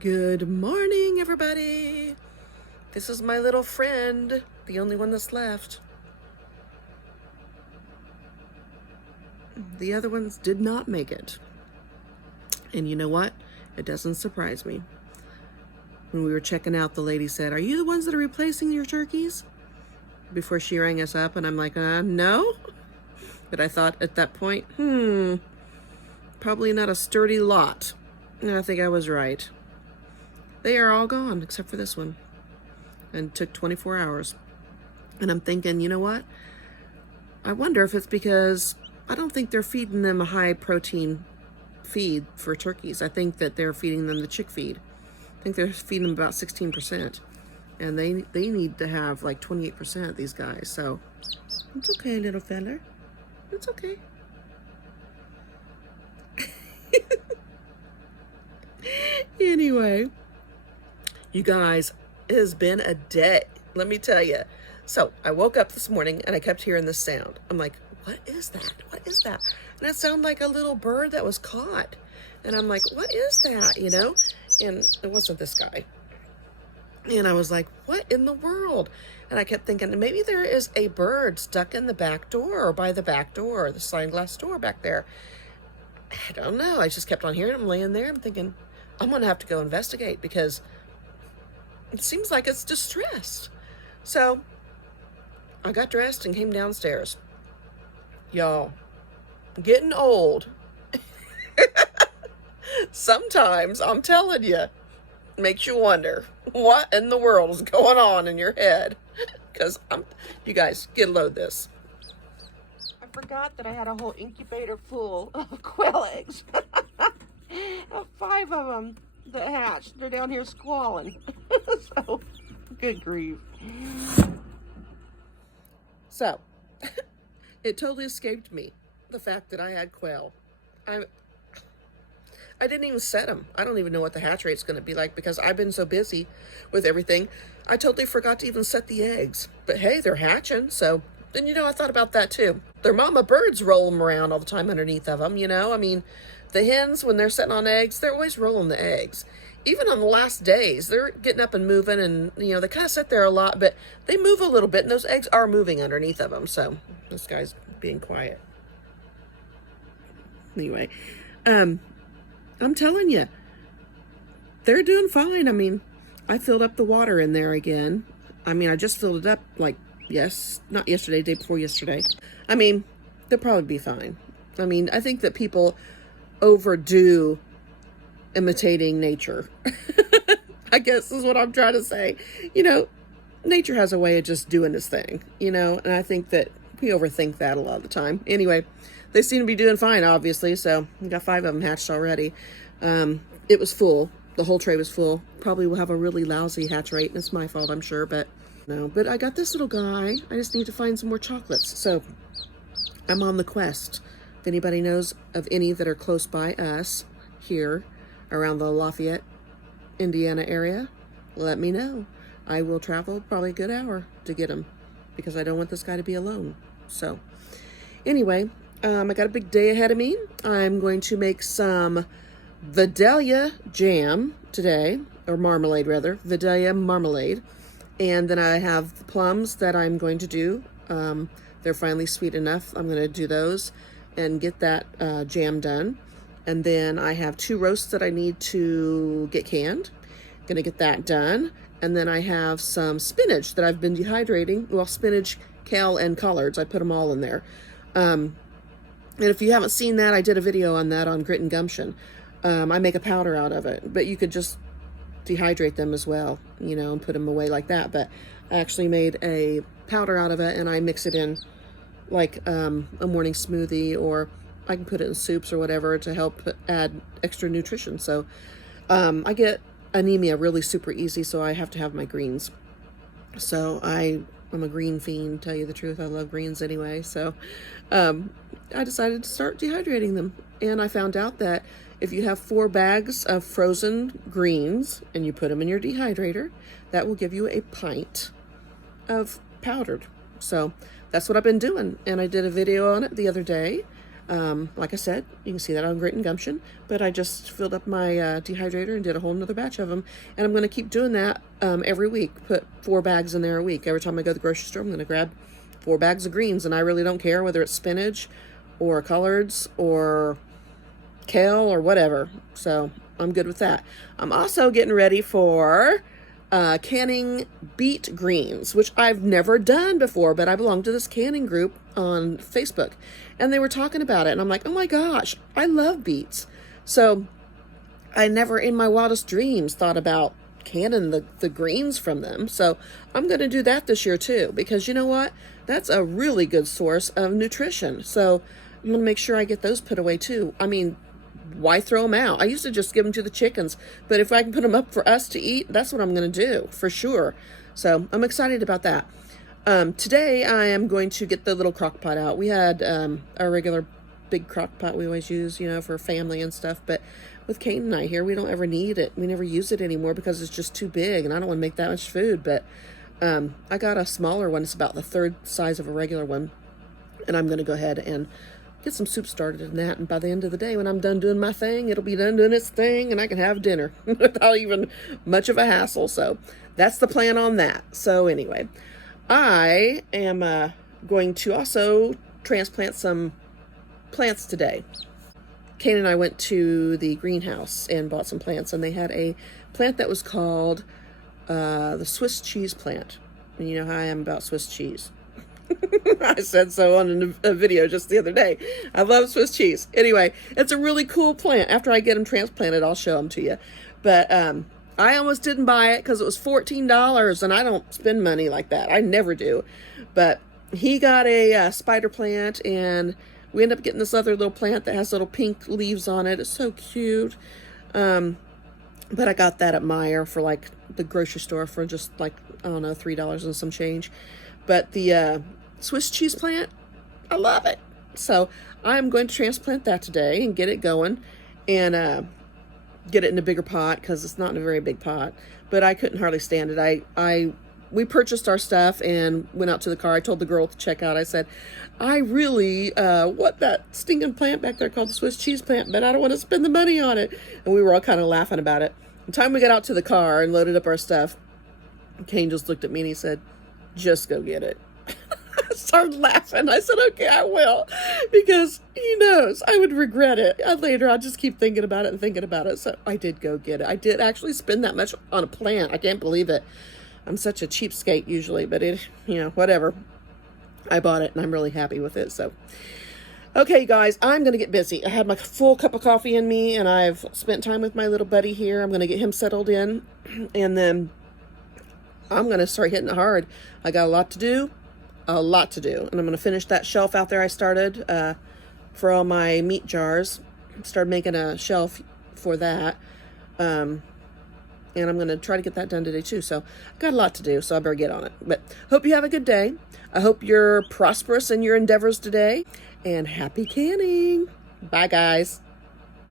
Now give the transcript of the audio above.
Good morning, everybody. This is my little friend, the only one that's left. The other ones did not make it. And you know what? It doesn't surprise me. When we were checking out, the lady said, "Are you the ones that are replacing your turkeys?" Before she rang us up, and I'm like, no. But I thought at that point, probably not a sturdy lot. And I think I was right. They are all gone except for this one. And it took 24 hours. And I'm thinking, you know what? I wonder if it's because I don't think they're feeding them a high protein feed for turkeys. I think that they're feeding them the chick feed. I think they're feeding them about 16%. And they need to have like 28%, these guys. So it's okay, little feller. It's okay. Anyway, you guys, it has been a day, let me tell you. So I woke up this morning and I kept hearing this sound. I'm like, what is that? What is that? And it sounded like a little bird that was caught. And I'm like, what is that? You know? And it wasn't this guy. And I was like, what in the world? And I kept thinking, maybe there is a bird stuck in the back door or by the back door, the sliding glass door back there. I don't know. I just kept on hearing him laying there. I'm thinking, I'm going to have to go investigate because it seems like it's distressed. So I got dressed and came downstairs. Y'all, getting old. Sometimes, I'm telling you, makes you wonder what in the world is going on in your head. Because you guys, get a load of this. I forgot that I had a whole incubator full of quail eggs. 5 of them that hatched. They're down here squalling. So, good grief. So, it totally escaped me, the fact that I had quail. I didn't even set them. I don't even know what the hatch rate's going to be like because I've been so busy with everything. I totally forgot to even set the eggs. But hey, they're hatching, so... And I thought about that too. Their mama birds roll them around all the time underneath of them, I mean, the hens, when they're setting on eggs, they're always rolling the eggs. Even on the last days, they're getting up and moving, and, they kind of sit there a lot, but they move a little bit, and those eggs are moving underneath of them, so this guy's being quiet. Anyway, I'm telling you, they're doing fine. I mean, I filled up the water in there again. I mean, I just filled it up, not yesterday, day before yesterday. I mean, they'll probably be fine. I mean, I think that people overdo imitating nature. I guess is what I'm trying to say. Nature has a way of just doing its thing, and I think that we overthink that a lot of the time. Anyway, they seem to be doing fine, obviously, so we got 5 of them hatched already. It was full. The whole tray was full. Probably will have a really lousy hatch rate, and it's my fault, I'm sure, but I got this little guy. I just need to find some more chocolates. So I'm on the quest. If anybody knows of any that are close by us here around the Lafayette, Indiana area, let me know. I will travel probably a good hour to get them because I don't want this guy to be alone. So anyway, I got a big day ahead of me. I'm going to make some Vidalia jam today, or marmalade rather, Vidalia marmalade. And then I have the plums that I'm going to do. They're finally sweet enough. I'm going to do those and get that jam done. And then I have 2 roasts that I need to get canned. Going to get that done. And then I have some spinach that I've been dehydrating. Well, spinach, kale, and collards. I put them all in there. And if you haven't seen that, I did a video on that on Grit and Gumption. I make a powder out of it. But you could just dehydrate them as well, and put them away like that. But I actually made a powder out of it, and I mix it in like a morning smoothie, or I can put it in soups or whatever to help add extra nutrition. So I get anemia really super easy, so I have to have my greens. So I'm a green fiend, tell you the truth. I love greens anyway. So I decided to start dehydrating them, and I found out that if you have 4 bags of frozen greens and you put them in your dehydrator, that will give you a pint of powdered. So that's what I've been doing. And I did a video on it the other day. Like I said, you can see that on Grit and Gumption, but I just filled up my dehydrator and did a whole nother batch of them. And I'm going to keep doing that every week. Put 4 bags in there a week. Every time I go to the grocery store, I'm going to grab 4 bags of greens. And I really don't care whether it's spinach or collards or kale or whatever. So I'm good with that. I'm also getting ready for canning beet greens, which I've never done before, but I belong to this canning group on Facebook, and they were talking about it, and I'm like, oh my gosh, I love beets. So I never in my wildest dreams thought about canning the greens from them. So I'm going to do that this year too, because you know what? That's a really good source of nutrition. So I'm going to make sure I get those put away too. I mean, why throw them out? I used to just give them to the chickens, but if I can put them up for us to eat, that's what I'm going to do for sure. So I'm excited about that. Today I am going to get the little crock pot out. We had our regular big crock pot we always use, you know, for family and stuff, but with Kate and I here, we don't ever need it. We never use it anymore because it's just too big, and I don't want to make that much food, but I got a smaller one. It's about the 3rd size of a regular one, and I'm going to go ahead and get some soup started in that, and by the end of the day, when I'm done doing my thing, it'll be done doing its thing, and I can have dinner without even much of a hassle. So that's the plan on that. So anyway, I am going to also transplant some plants today. Kane and I went to the greenhouse and bought some plants, and they had a plant that was called the Swiss cheese plant. And you know how I am about Swiss cheese. I said so on a video just the other day. I love Swiss cheese. Anyway, it's a really cool plant. After I get them transplanted, I'll show them to you. But I almost didn't buy it because it was $14, and I don't spend money like that. I never do. But he got a spider plant, and we ended up getting this other little plant that has little pink leaves on it. It's so cute. But I got that at Meijer for like the grocery store for just like, I don't know, $3 and some change. But the Swiss cheese plant, I love it. So I'm going to transplant that today and get it going, and get it in a bigger pot because it's not in a very big pot. But I couldn't hardly stand it. We purchased our stuff and went out to the car. I told the girl to check out. I said, I really want that stinking plant back there called the Swiss cheese plant, but I don't want to spend the money on it. And we were all kind of laughing about it. The time we got out to the car and loaded up our stuff, Kane just looked at me and he said, just go get it. I started laughing. I said, okay, I will, because he knows I would regret it. Later, I'll just keep thinking about it and thinking about it. So I did go get it. I did actually spend that much on a plant. I can't believe it. I'm such a cheapskate usually, but it, you know, whatever. I bought it and I'm really happy with it. So, okay, guys, I'm going to get busy. I had my full cup of coffee in me, and I've spent time with my little buddy here. I'm going to get him settled in, and then I'm going to start hitting it hard. I got a lot to do, and I'm going to finish that shelf out there I started for all my meat jars. Started making a shelf for that, and I'm going to try to get that done today too. So I've got a lot to do, so I better get on it. But hope you have a good day. I hope you're prosperous in your endeavors today, and happy canning. Bye, guys.